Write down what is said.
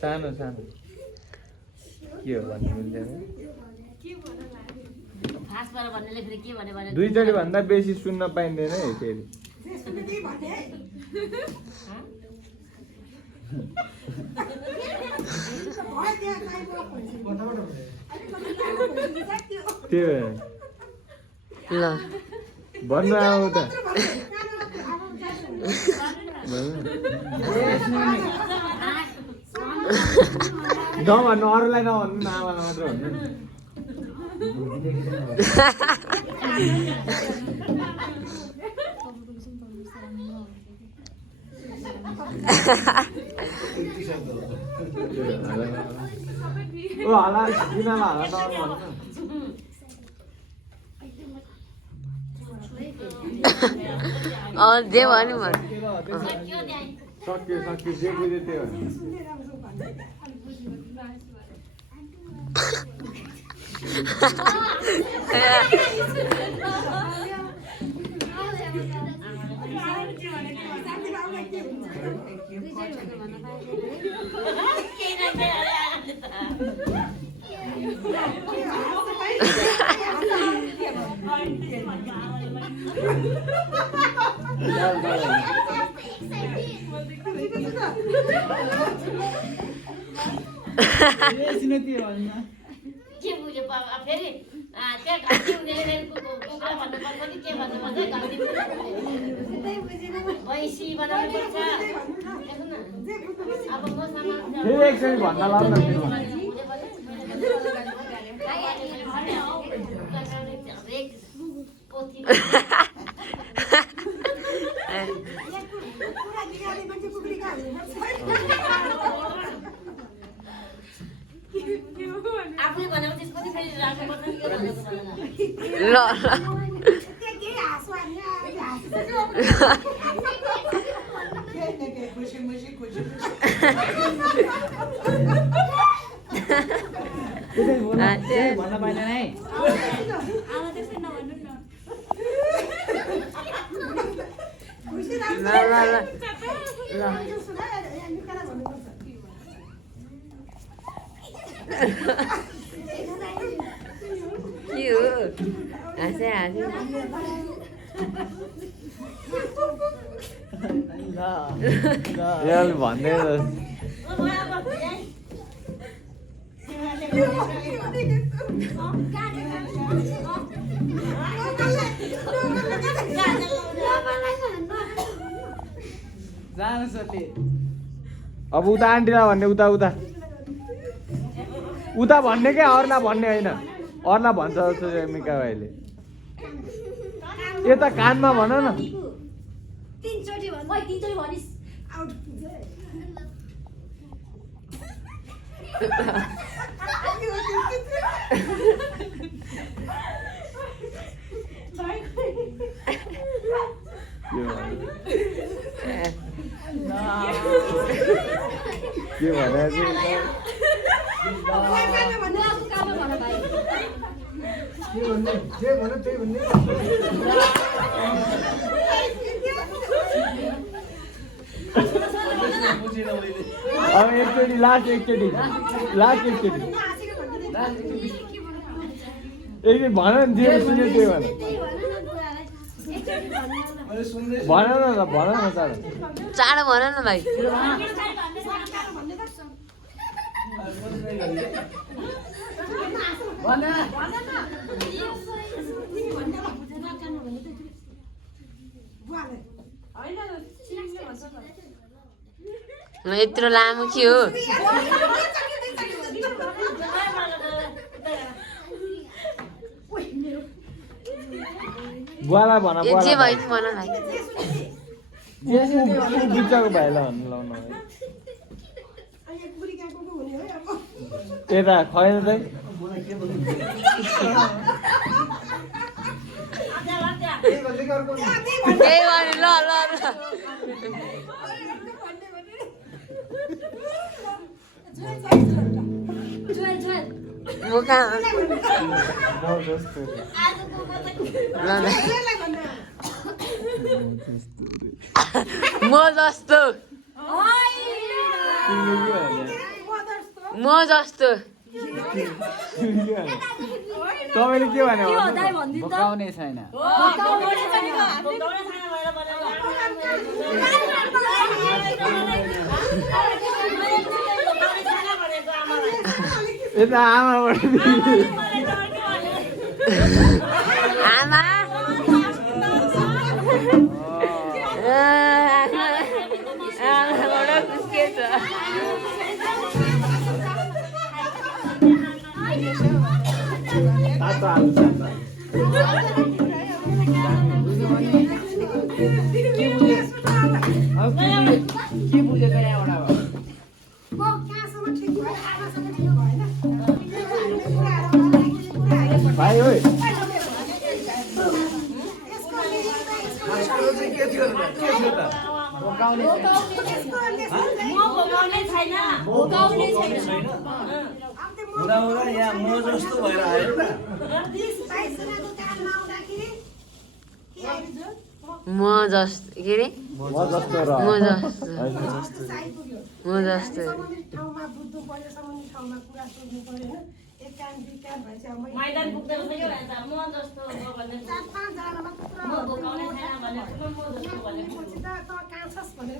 सानो सानो के हो भन्नु मिल्दैन दुईचोटि भन्दा बेसी सुन्न पाइँदैन है फेरि त्यो ल भन्नु आऊ त नभन्नु अरूलाई नभन्नु आमालाई मात्र भन्नु ओ हाला किनलाई हाला नभन्नु जे भन्यो सक्यो सक्यो जे बुझ्यो त्यो के बुझ्यो बाबा फेरि त्यहाँ घाँटी हुँदैन कुखुरा भन्नुपर्छ कि के भन्नुपर्छ घाँटी भैँसी बनाउनु पर्छ अब मसँग फेरि एकचोटि भन्न लाउनु आफूले भनेको त्यसपछि फेरि राख्नुपर्छ ल भन्न पाइँदैन है ल ल ल के हो हाँसे हाँसे यार भन्दै जानु सती अब उता आन्टीलाई भन्ने उता उता उता भन्ने क्या अरूलाई भन्ने होइन अरूलाई भन्छ जस्तो मिका भाइले यता कानमा भन न के भने अब एकचोटि लास्ट एकचोटि एकचोटि भन नि जे सुन्यो त्यही भन न तर चाँडो भन न भाइ यत्रो लामो के हो बुवालाई भन जे भयो नि भन भाइ बिचको भाइलाई भन्नु लाउनु यता खैन चाहिँ त्यही भने ल ल ल म कहाँ म जस्तो म जस्तो तपाईँले के भन्यो बोकाउने छैन यता आमाबाट आमा आमाबाट खुस्के छ तातो आलु तातो के बुझेको एउटा भयो भाइ ओइ बोकाउने हुँदा हुँदा यहाँ म जस्तो भएर आयो त म जस्तो के अरे म जस्तो र म जस्तो म जस्तो मैदान पुग्दैन के भन्छ म जस्तो भन्ने म बोकाउने छैन भने म जस्तो भने